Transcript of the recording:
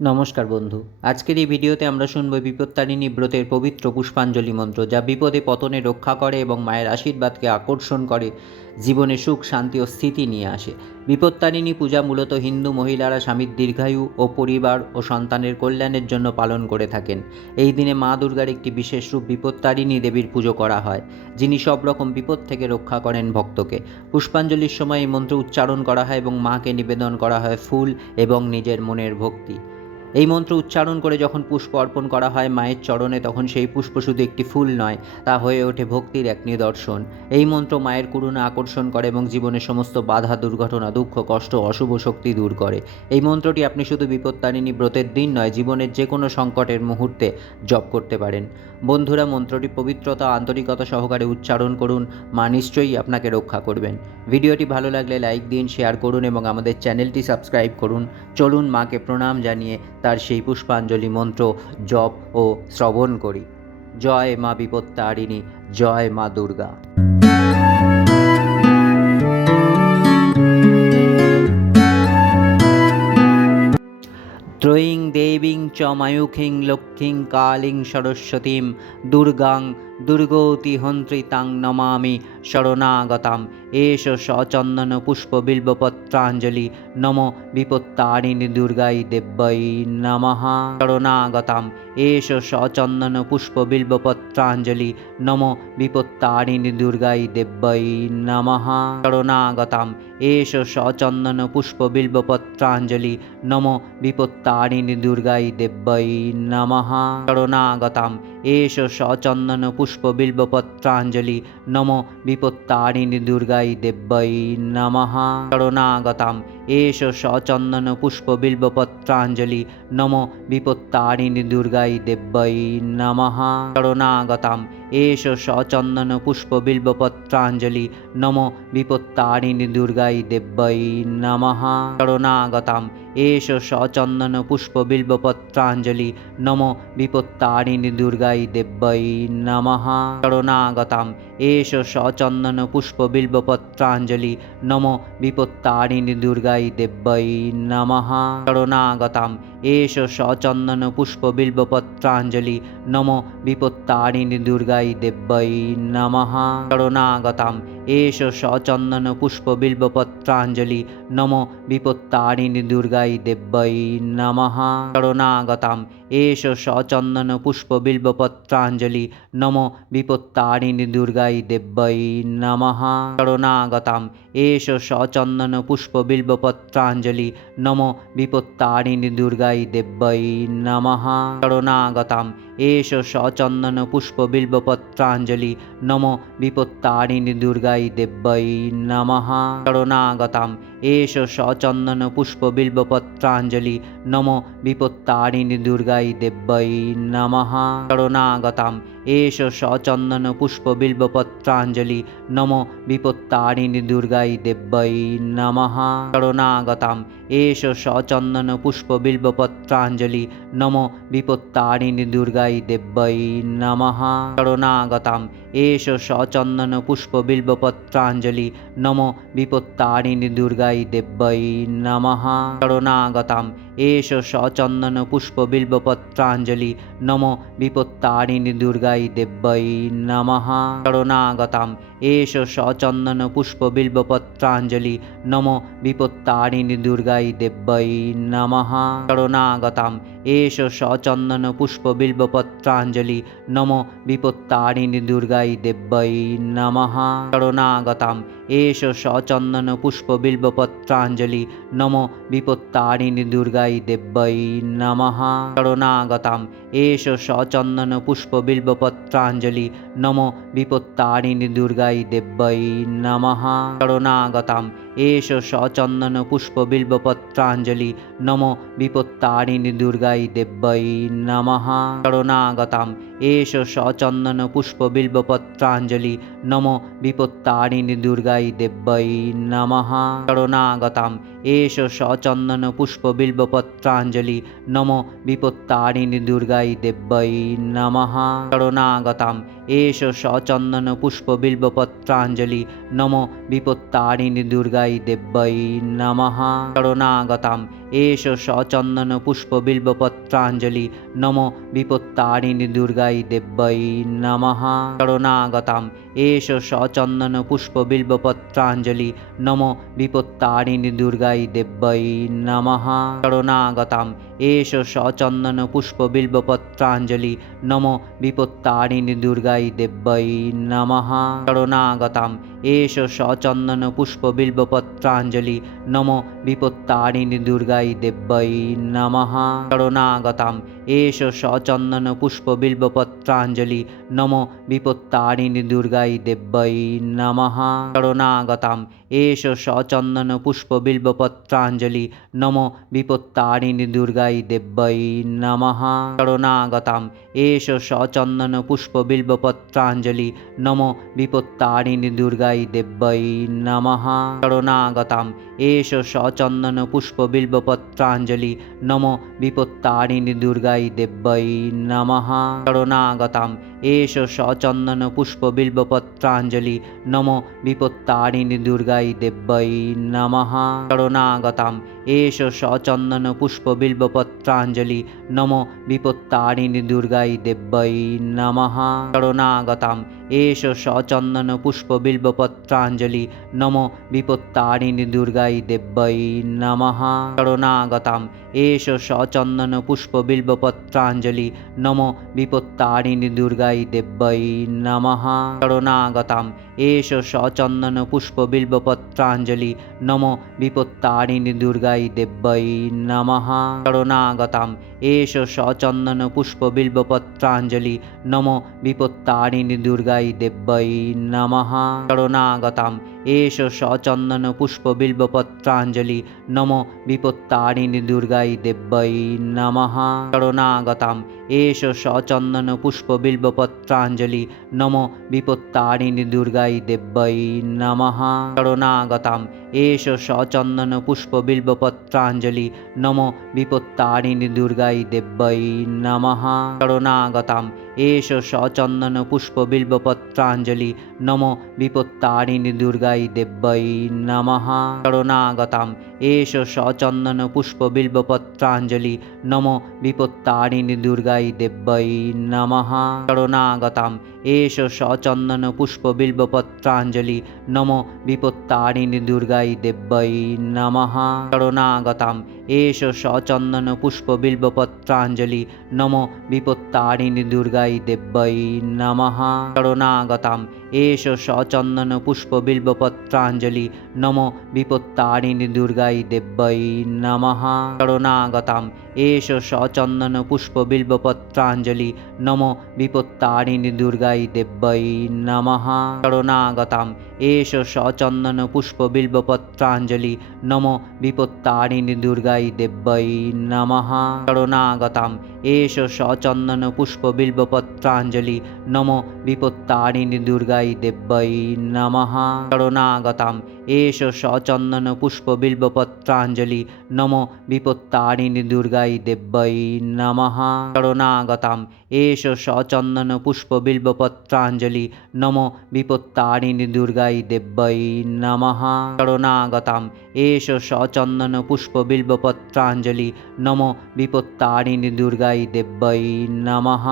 নমস্কার বন্ধু। আজকের এই ভিডিওতে আমরা শুনব বিপত্তারিণী ব্রতের পবিত্র পুষ্পাঞ্জলি মন্ত্র যা বিপদে পতনে রক্ষা করে এবং মায়ের আশীর্বাদকে আকর্ষণ করে, জীবনে সুখ, শান্তি ও স্থিতি নিয়ে আসে। বিপত্তারিণী পূজা মূলত হিন্দু মহিলারা স্বামীর দীর্ঘায়ু ও পরিবার ও সন্তানের কল্যাণের জন্য পালন করে থাকেন। এই দিনে মা দুর্গার একটি বিশেষ রূপ বিপত্তারিণী দেবীর পুজো করা হয়, যিনি সব রকম বিপদ থেকে রক্ষা করেন ভক্তকে। পুষ্পাঞ্জলির সময় এই মন্ত্র উচ্চারণ করা হয় এবং মাকে নিবেদন করা হয় ফুল এবং নিজের মনের ভক্তি। এই মন্ত্র উচ্চারণ করে যখন পুষ্প অর্পণ করা হয় মায়ের চরণে, তখন সেই পুষ্প শুধু একটি ফুল নয়, তা হয়ে ওঠে ভক্তির এক নিদর্শন। এই মন্ত্র মায়ের করুণা আকর্ষণ করে এবং জীবনের সমস্ত বাধা, দুর্ঘটনা, দুঃখ, কষ্ট, অশুভ শক্তি দূর করে। এই মন্ত্রটি আপনি শুধু বিপত্তারিণী ব্রতের দিন নয়, জীবনের যে কোনো সংকটের মুহূর্তে জপ করতে পারেন। বন্ধুরা, মন্ত্রটি পবিত্রতা, আন্তরিকতা সহকারে উচ্চারণ করুন, মা নিশ্চয়ই আপনাকে রক্ষা করবেন। ভিডিওটি ভালো লাগলে লাইক দিন, শেয়ার করুন এবং আমাদের চ্যানেলটি সাবস্ক্রাইব করুন। চলুন মাকে প্রণাম জানিয়ে তার সেই পুষ্পাঞ্জলি মন্ত্র জপ ও শ্রবণ করি। জয় মা বিপত্তারিণী, জয় মা দুর্গা। ত্রয়ীং দেবীং চ লক্ষ্মীং কালিং সরস্বতীং দুর্গাং দুর্গৌতি হন্ত্রিতাং নমামি শরণাগতাম। এষ সচন্দন পুষ্প বিল্বপত্রাঞ্জলি নম বিপত্তারিণী দুর্গাই দেব্যই নমঃ শরণাগতাম। এষ সচন্দন পুষ্প বিল্বপত্রাঞ্জলি নম বিপত্তারিণী দুর্গাই দেব্যই নমঃ শরণাগতাম। এষ সচন্দন পুষ্প বিল্বপত্রাঞ্জলি নম বিপত্তারিণী দুর্গাই দেব্যই নমঃ শরণাগতাম। এষ সচন্দন পুষ্প বিল্বপত্রাঞ্জলি নম বিপত্তারিণী দুর্গাই দেব্যই নমঃ। শরণাগতাম এষ সচন্দন পুষ্প বিল্বপত্রাঞ্জলি নম বিপত্তারিণী দুর্গাই দেব্যই নমঃ। শরণাগতাম এষ সচন্দন পুষ্প বিল্বপত্রাঞ্জলি নম বিপত্তারিণী দুর্গাই দেব্যই নমঃ। শরণাগতাম এষ সচন্দন পুষ্প বিল্বপত্রাঞ্জলি নম বিপত্তারিণী দুর্গাই দেব্যই নমঃ। শরণাগতাম এষ সচন্দন পুষ্প বিল্বপত্রাঞ্জলি নম বিপত্তারিণী দুর্গাই দেব্যই নমঃ। শরণাগতাম এষ সচন্দন পুষ্প বিল্বপত্রাঞ্জলি নম বিপত্তারিণী দুর্গাই দেব্যই নমঃ। শরণাগতাম এষ সচন্দন পুষ্প বিল্বপত্রাঞ্জলি নম বিপত্তারিণী দুর্গাই দেব্যই নমঃ। শরণাগতাম, এষ সচন্দন পুষ্প বিল্বপত্রাঞ্জলি নম বিপত্তারিণী দুর্গাই দেব্যই নমঃ। শরণাগতাম, এষ সচন্দন পুষ্প বিল্বপত্রাঞ্জলি নম বিপত্তারিণী দুর্গাই দেব্যই নমঃ। শরণাগতাম, এষ সচন্দন পুষ্প বিল্বপত্রাঞ্জলি নম বিপত্তারিণী দুর্গাই দেব্যই নমঃ শরণাগতাম এষ সচন্দন পুষ্প বিল্বপত্রাঞ্জলি, নম বিপত্তারিণী দুর্গাই দেব্যই নমঃ। শরণাগতাম এষ সচন্দন পুষ্প বিল্বপত্রাঞ্জলি, নম বিপত্তারিণী দুর্গাই দেব্যই নমঃ। শরণাগতাম এষ সচন্দন পুষ্প বিল্বপত্রাঞ্জলি, নম বিপত্তারিণী দুর্গাই দেব্যই নমঃ। শরণাগতাম এষ সচন্দন পুষ্প বিল্বপত্রাঞ্জলি, নম বিপত্তারিণী দুর্গাই দেব্যই নমঃ শরণাগতাম এষ সচন্দন পুষ্প বিল্বপত্রাঞ্জলি, নম বিপত্তারিণী দুর্গাই দেব্যই নমঃ। শরণাগতাম এষ সচন্দন পুষ্প বিল্বপত্রাঞ্জলি, নম বিপত্তারিণী দুর্গাই দেব্যই নমঃ। শরণাগতাম এষ সচন্দন পুষ্প বিল্বপত্রাঞ্জলি, নম বিপত্তারিণী দুর্গাই দেব্যই নমঃ। শরণাগতাম এষ সচন্দন পুষ্প বিল্বপত্রাঞ্জলি, নম বিপত্তারিণী দুর্গাই দেব্যই নমঃ শরণাগতাম এষ সচন্দন পুষ্প বিল্বপত্রাঞ্জলি নম বিপত্তারিণী দুর্গাই দেব্যই নমঃ শরণাগতাম এষ সচন্দন পুষ্প বিল্বপত্রাঞ্জলি নম বিপত্তারিণী দুর্গাই দেব্যই নমঃ। শরণাগতাম এষ সচন্দন পুষ্প বিল্বপত্রাঞ্জলি নম বিপত্তারিণী দুর্গাই দেব্যই নমঃ। শরণাগতাম এষ সচন্দন পুষ্প বিল্বপত্রাঞ্জলি নম বিপত্তারিণী দুর্গাই দেব্যই নমঃ। শরণাগতাম এষ সচন্দন পুষ্প বিল্বপত্রাঞ্জলি নম বিপত্তারিণী দুর্গাই দুর্গাই দেব্যই নমঃ শরণাগতাম এষ সচন্দন পুষ্প বিল্বপত্রাঞ্জলি নম বিপত্তারিণী দুর্গাই দেব্যই নমঃ শরণাগতাম এষ সচন্দন পুষ্প বিল্বপত্রাঞ্জলি নম বিপত্তারিণী দুর্গাই দেব্যই নমঃ শরণাগতাম এষ সচন্দন পুষ্প বিল্বপত্রাঞ্জলি নম বিপত্তারিণী দুর্গাই দেব্যই নমঃ শরণাগতাম এষ সচন্দন পুষ্প বিল্বপত্রাঞ্জলি নম বিপত্তারিণী দুর্গাই দেব্যই নমহা শরণাগতাম এষ সচন্দন পুষ্প বিল্বপত্রাঞ্জলি নম বিপত্তারিণী দুর্গাই দেব্যই নমহা শরণাগতাম এষ সচন্দন পুষ্প বিল্বপত্রাঞ্জলি, নম বিপত্তারিণী দুর্গাই দেব্যই নমঃ। শরণাগতাম এষ সচন্দন পুষ্প বিল্বপত্রাঞ্জলি, নম বিপত্তারিণী দুর্গাই দেব্যই নমঃ। শরণাগতাম এষ সচন্দন পুষ্প বিল্বপত্রাঞ্জলি, নম বিপত্তারিণী দুর্গাই দেব্যই নমঃ। শরণাগতাম এষ সচন্দন পুষ্প বিল্বপত্রাঞ্জলি, নম বিপত্তারিণী দুর্গাই দেব্যই নমঃ শরণাগতাম এষ সচন্দন পুষ্প বিল্বপত্রাঞ্জলি নম বিপত্তারিণী দুর্গাই দেব্যই নমঃ শরণাগতাম এষ সচন্দন পুষ্প বিল্বপত্রাঞ্জলি নম বিপত্তারিণী দুর্গাই দেব্যই নমঃ শরণাগতাম এষ সচন্দন পুষ্প বিল্বপত্রাঞ্জলি নম বিপত্তারিণী দুর্গাই দেব্যই নমঃ শরণাগতাম এষ সচন্দন পুষ্প বিল্বপত্রাঞ্জলি নম বিপত্তারিণী দুর্গাই দেব্যই নমঃ শরণাগতাম এষ সচন্দন পুষ্প বিল্বপত্রাঞ্জলি নম বিপত্তারিণী দুর্গাই দেব্যই নমঃ শরণাগতাম এষ সচন্দন পুষ্প বিল্বপত্রাঞ্জলি, নম বিপত্তারিণী দুর্গাই দেব্যই নমহা শরণাগতাম এষ সচন্দন পুষ্প বিল্বপত্রাঞ্জলি, নম বিপত্তারিণী দুর্গাই দেব্যই নমহা শরণাগতাম এষ সচন্দন পুষ্প বিল্বপত্রাঞ্জলি, নম বিপত্তারিণী দুর্গাই দেব্যই নমঃ। শরণাগতাম এষ সচন্দন পুষ্প বিল্বপত্রাঞ্জলি, নম বিপত্তারিণী দুর্গাই দেব্যই নমঃ। শরণাগতাম এষ সচন্দন পুষ্প বিল্বপত্রাঞ্জলি, নম বিপত্তারিণী দুর্গাই দেব্যই নমঃ। শরণাগতাম এষ সচন্দন পুষ্প বিল্বপত্রাঞ্জলি, নম বিপত্তারিণী দুর্গাই দেব্যই নমঃ শরণাগতাম। এষ সচন্দন পুষ্প বিল্বপত্রাঞ্জলি নম বিপত্তারিণী দুর্গাই দেব্যই নমঃ শরণাগতাম। এষ সচন্দন পুষ্প বিল্বপত্রাঞ্জলি নম বিপত্তারিণী দুর্গাই দেব্যই নমঃ শরণাগতাম। এষ সচন্দন পুষ্প বিল্বপত্রাঞ্জলি নম বিপত্তারিণী দুর্গাই দেব্যই নমঃ শরণাগতাম। এষ সচন্দন পুষ্প বিল্বপত্রাঞ্জলি নম বিপত্তারিণী দুর্গাই দেব্যই নমঃ শরণাগতাম এষ সচন্দন পুষ্প বিল্বপত্রাঞ্জলি নম বিপত্তারিণী দুর্গাই দেব্যই নমঃ শরণাগতাম এষ সচন্দন পুষ্প বিল্বপত্রাঞ্জলি, নম বিপত্তারিণী দুর্গাই দেব্যই নমঃ। শরণাগতাম এষ সচন্দন পুষ্প বিল্বপত্রাঞ্জলি, নম বিপত্তারিণী দুর্গাই দেব্যই নমঃ। শরণাগতাম এষ সচন্দন পুষ্প বিল্বপত্রাঞ্জলি, নম বিপত্তারিণী দুর্গাই দেব্যই নমঃ।